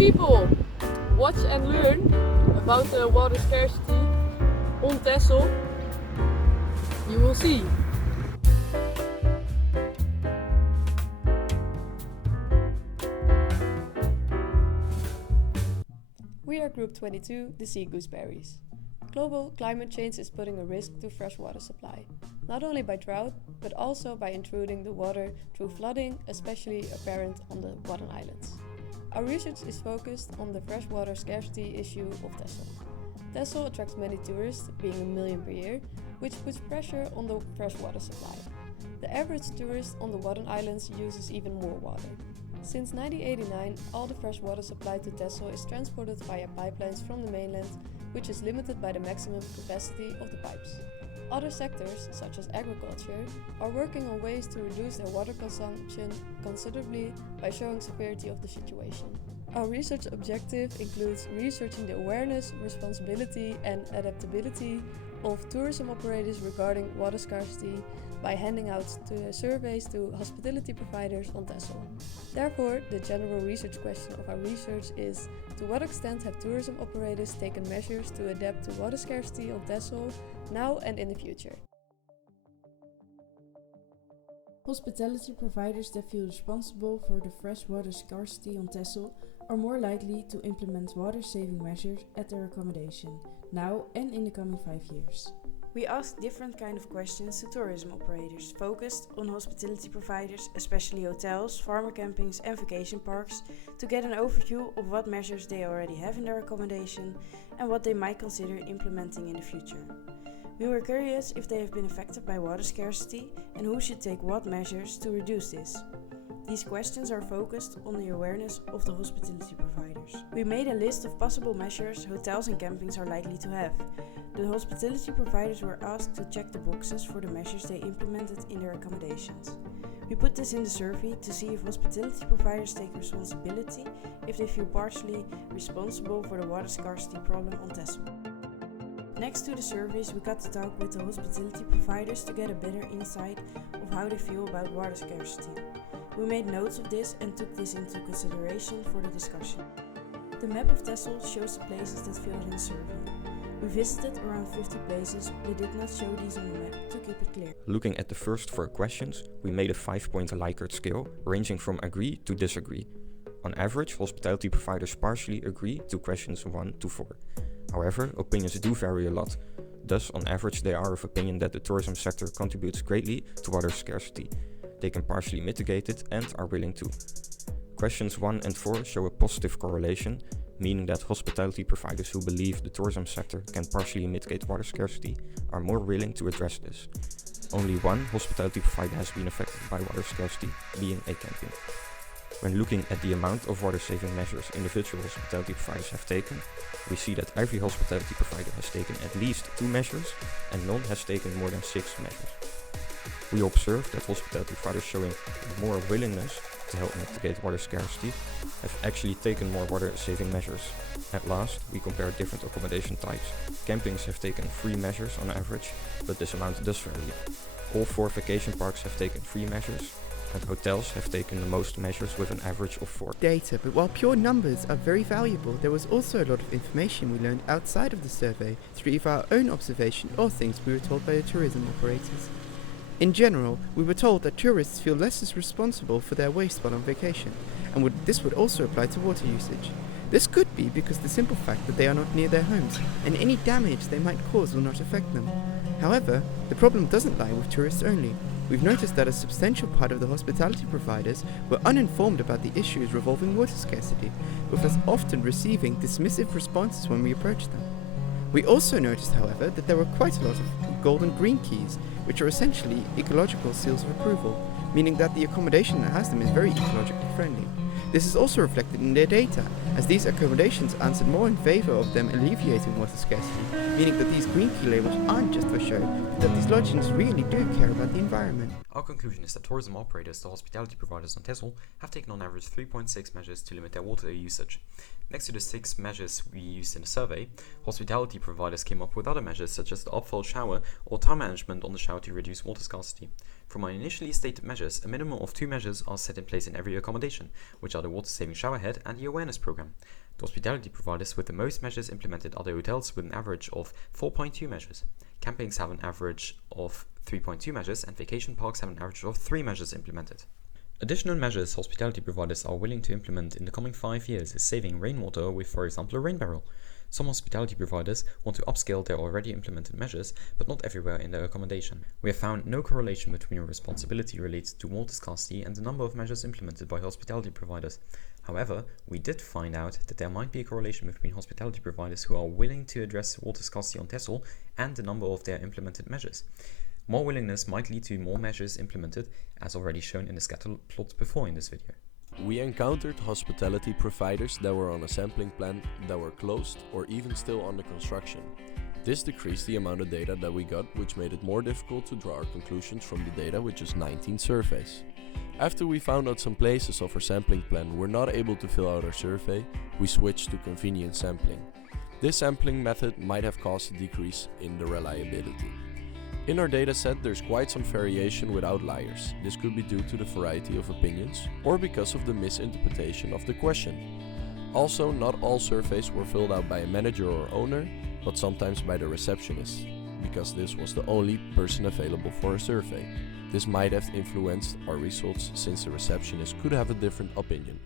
people, watch and learn about the water scarcity on Texel. You will see. We are Group 22, the sea gooseberries. Global climate change is putting a risk to freshwater supply, not only by drought, but also by intruding the water through flooding, especially apparent on the Wadden Islands. Our research is focused on the freshwater scarcity issue of Texel. Texel attracts many tourists, being 1 million per year, which puts pressure on the freshwater supply. The average tourist on the Wadden Islands uses even more water. Since 1989, all the fresh water supplied to Texel is transported via pipelines from the mainland, which is limited by the maximum capacity of the pipes. Other sectors, such as agriculture, are working on ways to reduce their water consumption considerably by showing severity of the situation. Our research objective includes researching the awareness, responsibility and adaptability of tourism operators regarding water scarcity by handing out surveys to hospitality providers on Texel. Therefore, the general research question of our research is: to what extent have tourism operators taken measures to adapt to water scarcity on Texel now and in the future? Hospitality providers that feel responsible for the freshwater scarcity on Texel are more likely to implement water-saving measures at their accommodation, now and in the coming 5 years. We asked different kind of questions to tourism operators focused on hospitality providers, especially hotels, farmer campings and vacation parks, to get an overview of what measures they already have in their accommodation and what they might consider implementing in the future. We were curious if they have been affected by water scarcity and who should take what measures to reduce this. These questions are focused on the awareness of the hospitality providers. We made a list of possible measures hotels and campings are likely to have. The hospitality providers were asked to check the boxes for the measures they implemented in their accommodations. We put this in the survey to see if hospitality providers take responsibility if they feel partially responsible for the water scarcity problem on Texel. Next to the surveys, we got to talk with the hospitality providers to get a better insight of how they feel about water scarcity. We made notes of this and took this into consideration for the discussion. The map of Texel shows the places that filled in the survey. We visited around 50 places, but did not show these on the map to keep it clear. Looking at the first 4 questions, we made a 5-point Likert scale ranging from agree to disagree. On average, hospitality providers partially agree to questions 1 to 4. However, opinions do vary a lot. Thus, on average, they are of opinion that the tourism sector contributes greatly to water scarcity. They can partially mitigate it and are willing to. Questions 1 and 4 show a positive correlation, meaning that hospitality providers who believe the tourism sector can partially mitigate water scarcity are more willing to address this. Only one hospitality provider has been affected by water scarcity, being a camping. When looking at the amount of water-saving measures individual hospitality providers have taken, we see that every hospitality provider has taken at least 2 measures and none has taken more than 6 measures. We observed that hospitality providers showing more willingness to help mitigate water scarcity have actually taken more water-saving measures. At last, we compared different accommodation types. Campings have taken 3 measures on average, but this amount does vary. All 4 vacation parks have taken 3 measures, and hotels have taken the most measures with an average of 4. Data, but while pure numbers are very valuable, there was also a lot of information we learned outside of the survey through either our own observation or things we were told by the tourism operators. In general, we were told that tourists feel less as responsible for their waste while on vacation, and this would also apply to water usage. This could be because the simple fact that they are not near their homes, and any damage they might cause will not affect them. However, the problem doesn't lie with tourists only. We've noticed that a substantial part of the hospitality providers were uninformed about the issues revolving water scarcity, with us often receiving dismissive responses when we approached them. We also noticed, however, that there were quite a lot of golden green keys, which are essentially ecological seals of approval, meaning that the accommodation that has them is very ecologically friendly. This is also reflected in their data, as these accommodations answered more in favour of them alleviating water scarcity, meaning that these green key labels aren't just for show, but that these lodgings really do care about the environment. Our conclusion is that tourism operators, the hospitality providers on Texel, have taken on average 3.6 measures to limit their water usage. Next to the 6 measures we used in the survey, hospitality providers came up with other measures such as the upfall shower or time management on the shower to reduce water scarcity. From our initially stated measures, a minimum of 2 measures are set in place in every accommodation, which are the water-saving showerhead and the awareness program. The hospitality providers with the most measures implemented are the hotels with an average of 4.2 measures. Campings have an average of 3.2 measures, and vacation parks have an average of 3 measures implemented. Additional measures hospitality providers are willing to implement in the coming 5 years is saving rainwater with, for example, a rain barrel. Some hospitality providers want to upscale their already implemented measures, but not everywhere in their accommodation. We have found no correlation between a responsibility related to water scarcity and the number of measures implemented by hospitality providers. However, we did find out that there might be a correlation between hospitality providers who are willing to address water scarcity on Texel and the number of their implemented measures. More willingness might lead to more measures implemented, as already shown in the scatter plot before in this video. We encountered hospitality providers that were on a sampling plan that were closed or even still under construction. This decreased the amount of data that we got, which made it more difficult to draw our conclusions from the data with just 19 surveys. After we found out some places of our sampling plan were not able to fill out our survey, we switched to convenience sampling. This sampling method might have caused a decrease in the reliability. In our dataset, there's quite some variation with outliers. This could be due to the variety of opinions or because of the misinterpretation of the question. Also, not all surveys were filled out by a manager or owner, but sometimes by the receptionist, because this was the only person available for a survey. This might have influenced our results since the receptionist could have a different opinion.